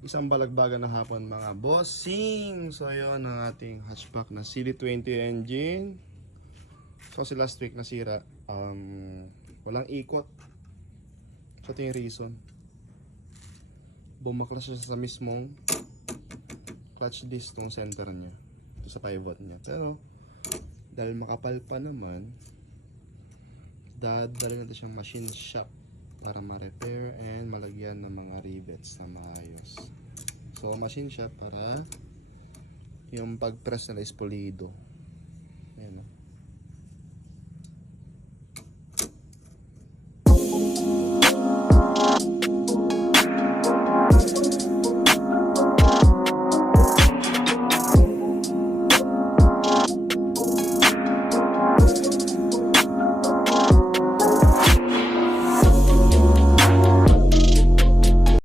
Isang balagbagan na hapon mga bossing. So yun ang ating hatchback na CD20 engine. So si last week nasira, walang ikot. So ito yung reason. Bumaklas siya sa mismong clutch disc tong center niya. Ito sa pivot niya. Pero dahil makapal pa naman, dadalhin natin siyang machine shop para ma-repair and malagyan ng mga rivets na maayos. So machine shop para yung pag-press nila is pulido. Ayan, no?